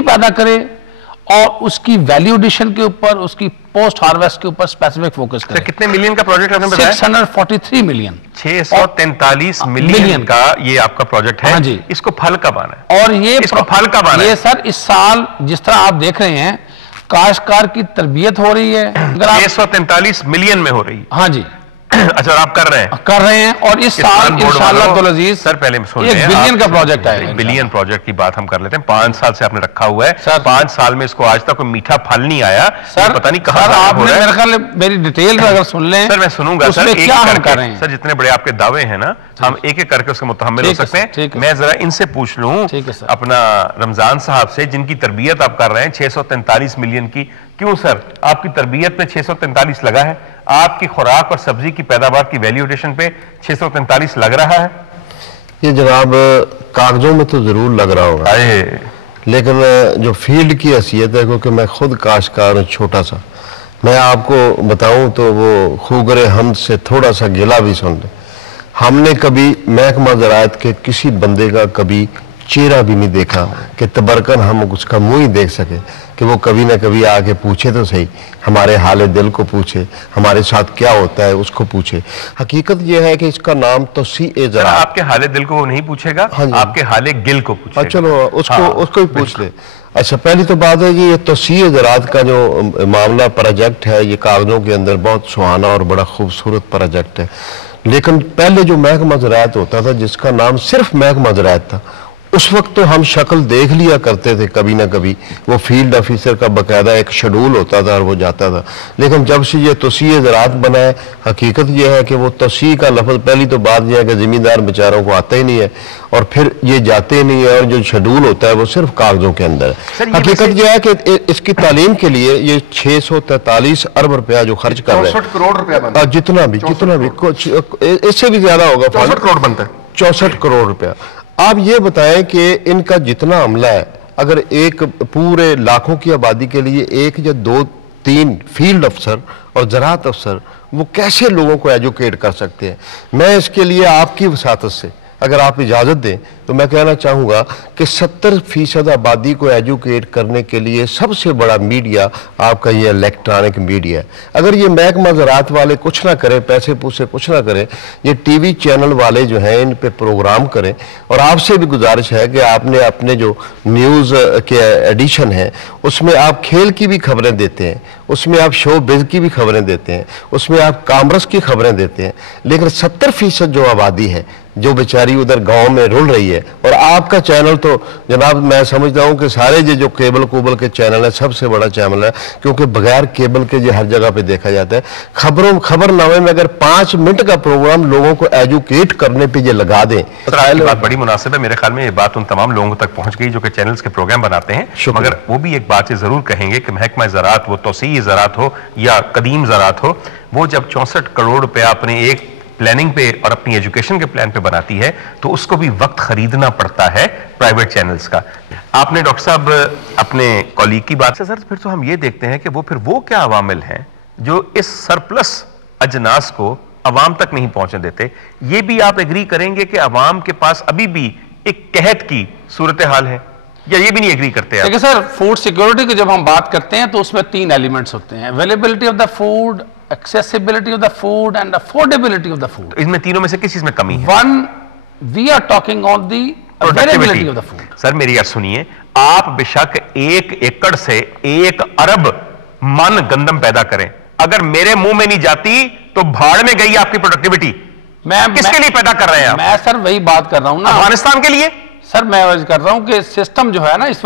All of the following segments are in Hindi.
लिक्विडिटी पैदा करे और उसकी वैल्यू एडिशन के ऊपर, उसकी पोस्ट हार्वेस्ट के ऊपर स्पेसिफिक फोकस करे। कितने मिलियन का प्रोजेक्ट आपने बताया? 643 मिलियन, 643 मिलियन का ये आपका प्रोजेक्ट है। हाँ जी। इसको फल कब आना है? और ये इसको फल कब आना है? ये सर इस साल जिस तरह आप देख रहे हैं काश्तकार की तरबियत हो रही है, अगर 643 मिलियन में हो रही है। हाँ जी। अच्छा, आप कर रहे हैं और इस साल इंशाअल्लाह अब्दुल अजीज सर पहले सुन एक बिलियन का प्रोजेक्ट है। बिलियन प्रोजेक्ट की बात हम कर लेते हैं। 5 साल से आपने रखा हुआ है सर, 5 साल में इसको आज तक कोई मीठा फल नहीं आया सर। पता नहीं कहां आपने मेरे ख्याल मेरी डिटेल में अगर सुन लें सर, मैं सुनूंगा सर, क्या हम कर रहे हैं सर, जितने बड़े आपके दावे हैं ना, हम एक एक करके उसके मुतहम्मिल हो सकते हैं। मैं जरा इनसे पूछ लूं अपना रमजान साहब से, जिनकी तरबियत आप कर रहे हैं 643 मिलियन की, क्यों सर आपकी तरबियत पे 643 लगा है? आपकी खुराक और सब्जी की पैदावार की वैल्यू एडिशन पे 643 लग रहा है? ये जनाब कागजों में तो जरूर लग रहा होगा, लेकिन जो फील्ड की हैसियत है, क्योंकि मैं खुद काश्तकार हूं छोटा सा, मैं आपको बताऊं तो वो खूगरे हमद से थोड़ा सा गिला भी सुन ले। हमने कभी महकमा ज़राअत के किसी बंदे का कभी चेहरा भी नहीं देखा कि तबरकन हम उसका मुंह ही देख सके कि वो कभी ना कभी आके पूछे तो सही, हमारे हाल दिल को पूछे, हमारे साथ क्या होता है उसको पूछे। हकीकत यह है कि इसका नाम तौसीए ज़राअत। आपके हाल दिल को वो नहीं पूछेगा, हाँ आपके हाल गिल को पूछेगा। चलो उसको ही पूछ ले। अच्छा, पहली तो बात है कि ये तौसीए ज़राअत का जो मामला प्रोजेक्ट है, ये कागजों के अंदर बहुत सुहाना और बड़ा खूबसूरत प्रोजेक्ट है, लेकिन पहले जो महकमा ज़राअत होता था, जिसका नाम सिर्फ महकमा ज़राअत था, उस वक्त तो हम शक्ल देख लिया करते थे कभी ना कभी, वो फील्ड ऑफिसर का बकायदा एक शेड्यूल होता था और वो जाता था। लेकिन जब से ये तौसीए ज़राअत बना है, हकीकत ये है कि वो तौसी का लफ्ज़, पहली तो बात यह है कि ज़मींदार बेचारों को आता ही नहीं है, और फिर ये जाते नहीं है, और जो शेड्यूल होता है वो सिर्फ कागजों के अंदर है। हकीकत यह है कि इसकी तालीम के लिए ये 643 अरब रुपया जो खर्च कर रहे हैं, 64 करोड़ रुपया, जितना भी इससे भी ज्यादा होगा, 64 करोड़ बनता है, 64 करोड़ रुपया। आप ये बताएं कि इनका जितना अमला है, अगर एक पूरे लाखों की आबादी के लिए 1 या 2-3 फील्ड अफसर और ज़राअत अफसर वो कैसे लोगों को एजुकेट कर सकते हैं? मैं इसके लिए आपकी वसातत से, अगर आप इजाज़त दें तो मैं कहना चाहूँगा कि 70% आबादी को एजुकेट करने के लिए सबसे बड़ा मीडिया आपका ये इलेक्ट्रॉनिक मीडिया है। अगर ये महकमा ज़राअत वाले कुछ ना करें, पैसे पूसे कुछ ना करें, ये टीवी चैनल वाले जो हैं इन पे प्रोग्राम करें। और आपसे भी गुजारिश है कि आपने अपने जो न्यूज़ के एडिशन है उसमें आप खेल की भी खबरें देते हैं, उसमें आप शो बिज की भी खबरें देते हैं, उसमें आप कामर्स की खबरें देते हैं, लेकिन 70% जो आबादी है जो बेचारी उधर गांव में रुल रही है, और आपका चैनल तो जनाब मैं समझता हूं कि सारे जो केबल कुबल के चैनल है सबसे बड़ा चैनल है, क्योंकि बगैर केबल के जो हर जगह पे देखा जाता है। खबरनामे में अगर 5 मिनट का प्रोग्राम लोगों को एजुकेट करने पे ये लगा दें, बात बड़ी मुनासिब है। मेरे ख्याल में ये बात उन तमाम लोगों तक पहुंच गई जो कि चैनल्स के प्रोग्राम बनाते हैं, मगर वो भी एक बात जरूर कहेंगे कि महकमा ज़राअत, वो तौसीए ज़राअत हो या कदीम ज़राअत हो, वो जब 64 करोड़ रुपया अपने एक प्लानिंग पे और अपनी एजुकेशन के प्लान पे बनाती है तो उसको भी वक्त खरीदना पड़ता है प्राइवेट चैनल्स का। आपने डॉक्टर साहब अपने कॉलीग की बात से, सर फिर तो हम ये देखते हैं कि वो क्या अवामिल हैं जो इस सरप्लस अजनास को अवाम तक नहीं पहुंचने देते। ये भी आप एग्री करेंगे कि अवाम के पास अभी भी एक कहत की सूरत हाल है, या ये भी नहीं एग्री करते हैं? देखिए सर, फूड सिक्योरिटी की जब हम बात करते हैं तो उसमें 3 एलिमेंट्स होते हैं, availability of the food, accessibility of the food and affordability of the food. इसमें तीनों में से किस चीज में कमी है? One, we are talking on the availability of the food. Sir मेरी यार सुनिए, आप बेशक 1 एकड़ से 1 अरब मन गंदम पैदा करें, अगर मेरे मुंह में नहीं जाती तो भाड़ में गई आपकी प्रोडक्टिविटी। किसके लिए पैदा कर रहे हैं आप? मैं सर वही बात कर रहा हूं ना, अफगानिस्तान के लिए। सर मैं कर रहा हूं कि सिस्टम जो है ना इस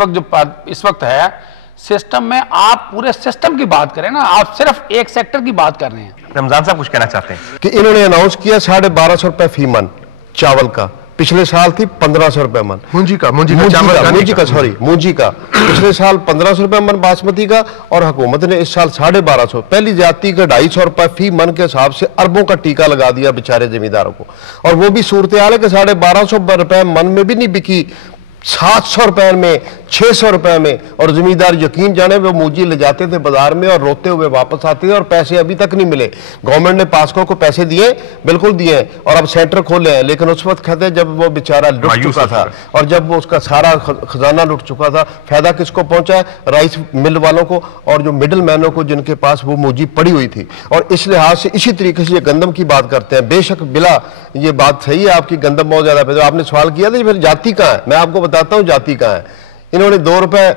वक्त है सिस्टम में, आप पूरे सिस्टम की बात करें ना, आप सिर्फ एक सेक्टर की बात कर रहे हैं। रमजान साहब कुछ कहना चाहते हैं कि इन्होंने अनाउंस किया 1250 रुपए फी मन चावल का, पिछले साल थी 1500 रुपए मन मूंजी का पिछले साल 1500 रुपए मन बासमती का, और हुकूमत ने इस साल 1250, पहली ज्यादती का 250 रुपए फी मन के हिसाब से अरबों का टीका लगा दिया बेचारे जमींदारों को। और वो भी सूरत हाल है कि 1250 रुपए मन में भी नहीं बिकी 700 रुपए में, 600 रुपए में, और जमींदार यकीन जाने वो मूजी ले जाते थे बाजार में और रोते हुए वापस आते थे और पैसे अभी तक नहीं मिले। गवर्नमेंट ने पास्को को पैसे दिए, बिल्कुल दिए, और अब सेंटर खोले हैं, लेकिन उस वक्त कहते जब वो बेचारा लुट चुका था और जब वो उसका सारा खजाना लुट चुका था, फायदा किसको पहुंचा है? राइस मिल वालों को और जो मिडिल मैनों को, जिनके पास वो मूजी पड़ी हुई थी। और इस लिहाज से इसी तरीके से ये गंदम की बात करते हैं। बेशक बिला ये बात सही है आपकी, गंदम बहुत ज्यादा पैदा। आपने सवाल किया था फिर जाति कहाँ है, मैं आपको बताता हूं जाति कहाँ है। इन्होंने 2 रुपए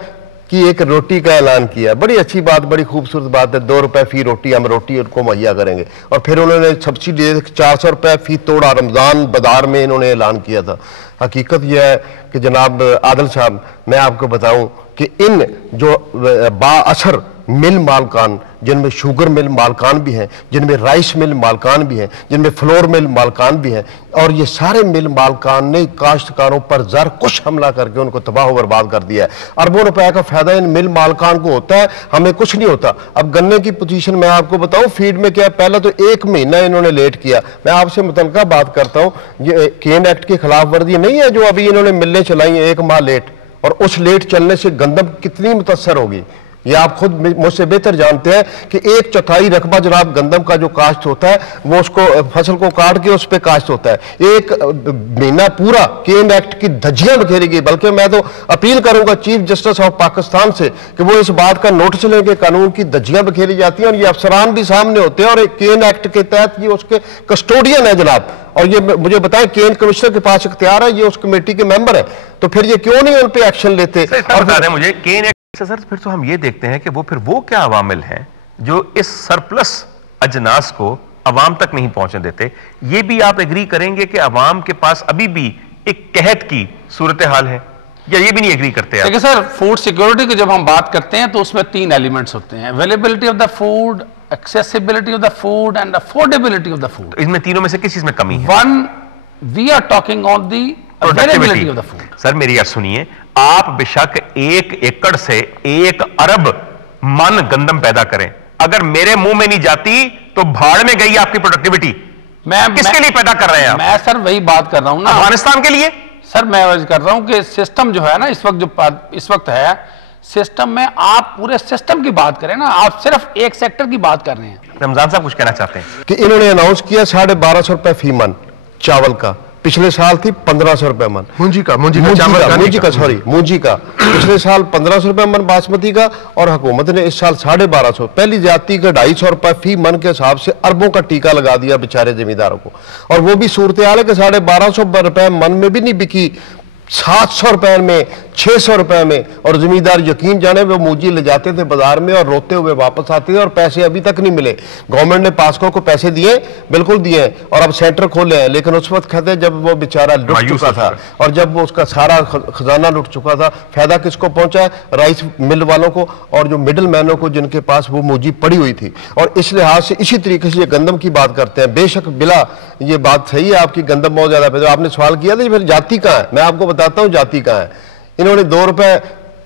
की एक रोटी का ऐलान किया, बड़ी अच्छी बात, बड़ी खूबसूरत बात है, 2 रुपए फी रोटी, हम रोटी उनको मुहैया करेंगे। और फिर उन्होंने सब्सिडी 400 रुपए फी तोड़ा रमजान बाजार में इन्होंने ऐलान किया था। हकीकत यह है कि जनाब आदिल साहब, मैं आपको बताऊं कि इन जो बाअसर मिल मालकान, जिनमें शुगर मिल मालकान भी हैं, जिनमें राइस मिल मालकान भी हैं, जिनमें फ्लोर मिल मालकान भी हैं, और ये सारे मिल मालकान ने काश्तकारों पर जर कुछ हमला करके उनको तबाह बर्बाद कर दिया है। अरबों रुपए का फायदा इन मिल मालकान को होता है, हमें कुछ नहीं होता। अब गन्ने की पोजीशन मैं आपको बताऊं, फीड में क्या, पहले तो 1 महीना इन्होंने लेट किया। मैं आपसे मुतलका बात करता हूं, ये केन एक्ट की खिलाफ वर्जी नहीं है जो अभी इन्होंने मिलें चलाई हैं 1 माह लेट, और उस लेट चलने से गंदम कितनी मुतासर होगी ये आप खुद मुझसे बेहतर जानते हैं कि 1/4 रकबा जनाब गंदम का जो काश्त होता है वो उसको फसल को काट के उस पर काश्त होता है। 1 महीना पूरा केन एक्ट की धज्जियां बखेरी गई। बल्कि मैं तो अपील करूंगा चीफ जस्टिस ऑफ पाकिस्तान से कि वो इस बात का नोटिस लें कि कानून की धज्जियां बखेरी जाती हैं और ये अफसरान भी सामने होते हैं, और केन एक्ट के तहत ये उसके कस्टोडियन है जनाब। और ये मुझे बताएं, केन कमिश्नर के पास इख्तियार है, ये उस कमेटी के मेंबर है, तो फिर ये क्यों नहीं उन पर एक्शन लेते? और बता दें मुझे केन सर, फिर तो हम ये देखते हैं कि वो क्या अवामिल हैं जो इस सरप्लस अजनास को अवाम तक नहीं पहुंचने देते। ये भी आप एग्री करेंगे कि अवाम के पास अभी भी एक कहत की सूरत हाल है, या ये भी नहीं एग्री करते? देखिए सर, फूड सिक्योरिटी की जब हम बात करते हैं तो उसमें 3 एलिमेंट्स होते हैं: availability of the food, accessibility of the food and affordability of the food. इसमें तीनों में से किस चीज में कमी है? One, we are talking on the availability of the food. Sir मेरी यार सुनिए, आप बेशक 1 एकड़ से 1 अरब मन गंदम पैदा करें, अगर मेरे मुंह में नहीं जाती तो भाड़ में गई आपकी प्रोडक्टिविटी। किसके लिए पैदा कर रहे हैं आप? मैं सर वही बात कर रहा हूं ना, अफगानिस्तान के लिए। सर मैं वही कर रहा हूं कि सिस्टम जो है ना इस वक्त है, सिस्टम में आप पूरे सिस्टम की बात करें ना, आप सिर्फ एक सेक्टर की बात कर रहे हैं। रमजान साहब कुछ कहना चाहते हैं कि इन्होंने अनाउंस किया 1250 रुपए फी मन चावल का, पिछले साल थी 1500 रुपए मन मूंजी का पिछले साल 1500 रुपए मन बासमती का, और हुकूमत ने इस साल 1250। पहली जाती का 250 रुपए फी मन के हिसाब से अरबों का टीका लगा दिया बेचारे जमींदारों को। और वो भी सूरत हाल है कि 1250 रुपए मन में भी नहीं बिकी, 700 रुपए में, 600 रुपए में, और जमींदार यकीन जाने वो मूजी ले जाते थे बाजार में और रोते हुए वापस आते थे और पैसे अभी तक नहीं मिले। गवर्नमेंट ने पास्को को पैसे दिए, बिल्कुल दिए, और अब सेंटर खोले हैं, लेकिन उस वक्त कहते जब वो बेचारा लुट चुका था और जब वो उसका सारा खजाना लुट चुका था, फायदा किसको पहुंचा है? राइस मिल वालों को और जो मिडिल मैनों को, जिनके पास वो मूजी पड़ी हुई थी। और इस लिहाज से इसी तरीके से ये गंदम की बात करते हैं। बेशक बिला ये बात सही है आपकी, गंदम बहुत ज्यादा पैदा। आपने सवाल किया था फिर जाति कहाँ है, मैं आपको बताता हूं जाति कहाँ है। इन्होंने 2 रुपए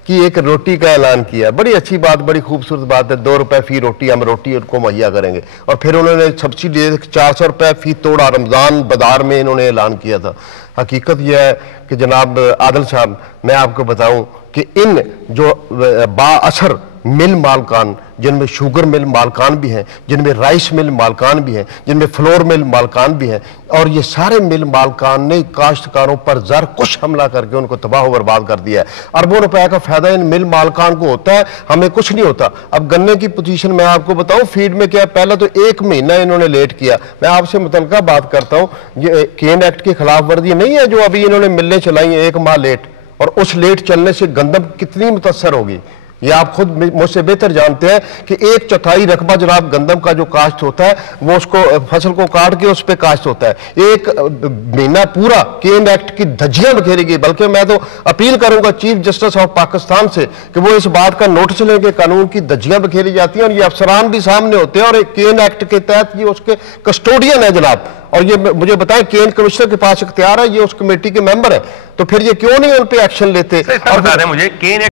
की एक रोटी का ऐलान किया, बड़ी अच्छी बात, बड़ी खूबसूरत बात है, 2 रुपए फी रोटी, हम रोटी उनको मुहैया करेंगे। और फिर उन्होंने सब्सिडी 400 रुपए फी तोड़ा रमजान बाजार में इन्होंने ऐलान किया था। हकीकत यह है कि जनाब आदिल साहब, मैं आपको बताऊं कि इन जो बाअसर मिल मालकान, जिनमें शुगर मिल मालकान भी हैं, जिनमें राइस मिल मालकान भी हैं, जिनमें फ्लोर मिल मालकान भी हैं, और ये सारे मिल मालकान ने काश्तकारों पर जर कुछ हमला करके उनको तबाह बर्बाद कर दिया है। अरबों रुपए का फायदा इन मिल मालकान को होता है, हमें कुछ नहीं होता। अब गन्ने की पोजीशन मैं आपको बताऊं, फीड में क्या, पहले तो 1 महीना इन्होंने लेट किया। मैं आपसे मुतलका बात करता हूं, ये केन एक्ट की खिलाफ वर्जी नहीं है जो अभी इन्होंने मिलें चलाई हैं 1 माह लेट, और उस लेट चलने से गंदम कितनी मुतासर होगी ये आप खुद मुझसे बेहतर जानते हैं कि 1/4 रकबा जनाब गंदम का जो काश्त होता है वो उसको फसल को काट के उस पर काश्त होता है। 1 महीना पूरा केन एक्ट की धज्जियां बखेरी गई। बल्कि मैं तो अपील करूंगा चीफ जस्टिस ऑफ पाकिस्तान से कि वो इस बात का नोटिस लें कि कानून की धज्जियां बखेरी जाती हैं और ये अफसरान भी सामने होते हैं, और केन एक्ट के तहत ये उसके कस्टोडियन है जनाब। और ये मुझे बताएं, केन कमिश्नर के पास इख्तियार है, ये उस कमेटी के मेंबर है, तो फिर ये क्यों नहीं उन पर एक्शन लेते? और बता दें मुझे, केन